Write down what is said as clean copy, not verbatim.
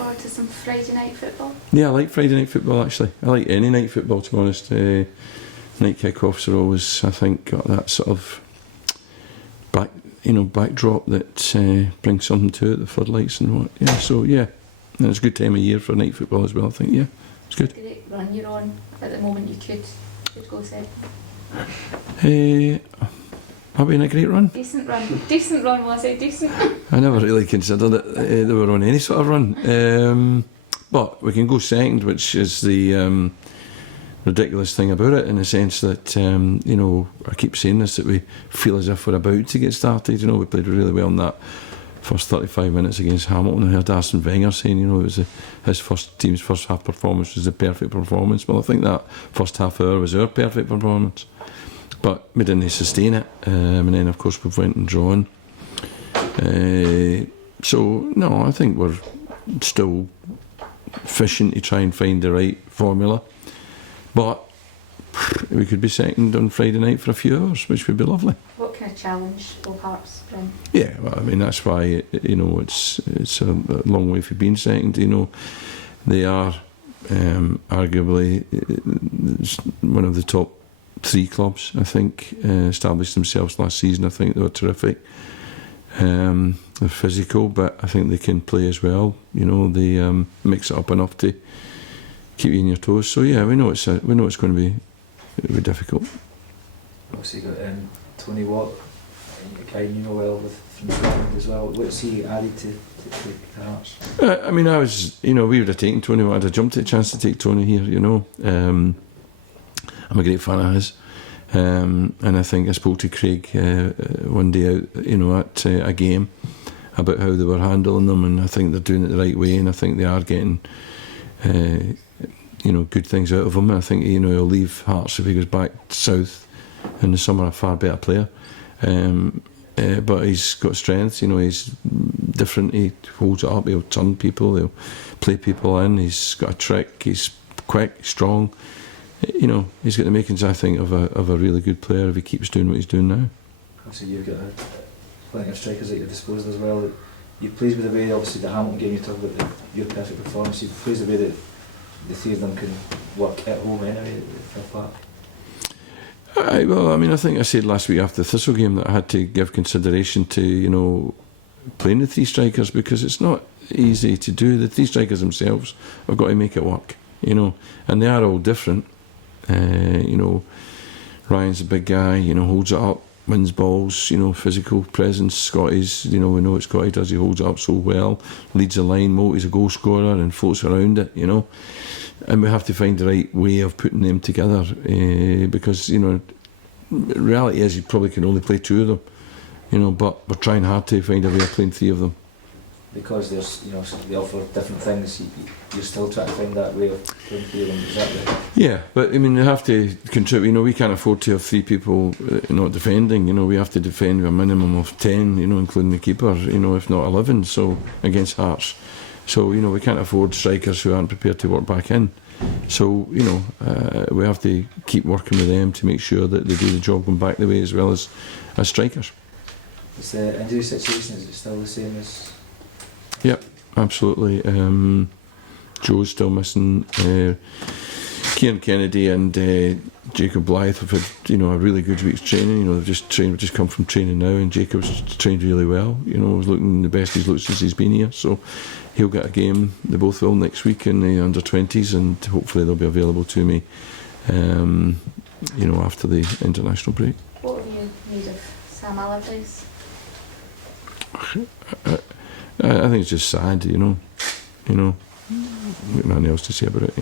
forward to some Friday night football? Yeah, I like Friday night football actually. I like any night football, to be honest. Night kick-offs are always, I think, got that sort of backdrop that brings something to it, the floodlights and what. Yeah, so yeah, and it's a good time of year for night football as well. I think, yeah, it's good. Great run you're on at the moment. You could go second. Are we in a great run? Decent run. Will I say decent? I never really considered it they were on any sort of run, but we can go second, which is the ridiculous thing about it, in the sense that I keep saying this, that we feel as if we're about to get started. We played really well in that first 35 minutes against Hamilton. I heard Arsene Wenger saying it was his team's first half performance was the perfect performance. Well, I think that first half hour was our perfect performance, but we didn't sustain it, and then of course we went and drawn. So no, I think we're still fishing to try and find the right formula. But we could be second on Friday night for a few hours, which would be lovely. What kind of challenge will Hearts bring? Yeah, well, I mean, that's why it's a long way from being second. They are arguably one of the top 3 clubs. I think established themselves last season. I think they were terrific. They're physical, but I think they can play as well. They mix it up enough to keep you on your toes. So yeah, we know it's going to be difficult. Obviously, got Tony Watt, a guy you know well from Scotland as well. What's he added to Hearts? I mean, we would have taken Tony. I'd have jumped at the chance to take Tony here. I'm a great fan of his, and I think I spoke to Craig one day out, at a game, about how they were handling them, and I think they're doing it the right way, and I think they are getting good things out of him. I think he'll leave Hearts if he goes back south in the summer a far better player. But he's got strengths. He's different. He holds it up. He'll turn people. He'll play people in. He's got a trick. He's quick, strong. He's got the makings, I think, of a really good player if he keeps doing what he's doing now. Obviously, you've got plenty of strikers at your disposal as well. You're pleased with the way, obviously, the Hamilton game, you talk about your perfect performance. You're pleased with the way that the 3 of them can work at home anyway at Phil Park? I think I said last week after the Thistle game that I had to give consideration to playing the 3 strikers, because it's not easy to do. The 3 strikers themselves have got to make it work, and they are all different. Ryan's a big guy, holds it up, wins balls, physical presence. Scotty's, we know what Scotty does, he holds it up so well, leads the line. Moty's a goal scorer and floats around it, and we have to find the right way of putting them together, because, the reality is you probably can only play 2 of them, but we're trying hard to find a way of playing 3 of them. Because there's, they offer different things, you're still trying to find that way of playing 3 of them, is that right? Yeah, but I mean, they have to contribute. We can't afford to have 3 people not defending. We have to defend a minimum of 10, including the keeper, if not 11, so against Hearts. So, we can't afford strikers who aren't prepared to work back in. So, we have to keep working with them to make sure that they do the job going back the way as well as strikers. Is the injury situation, is it still the same as? Yep, absolutely. Joe's still missing. Kieran Kennedy and Jacob Blythe have had, a really good week's training. They've just come from training now, and Jacob's trained really well. Was looking the best he's looked since he's been here. So he'll get a game. They both will next week in the under-20s, and hopefully they'll be available to me, after the international break. What have you made of Sam Allardyce? I think it's just sad, got nothing else to say about it,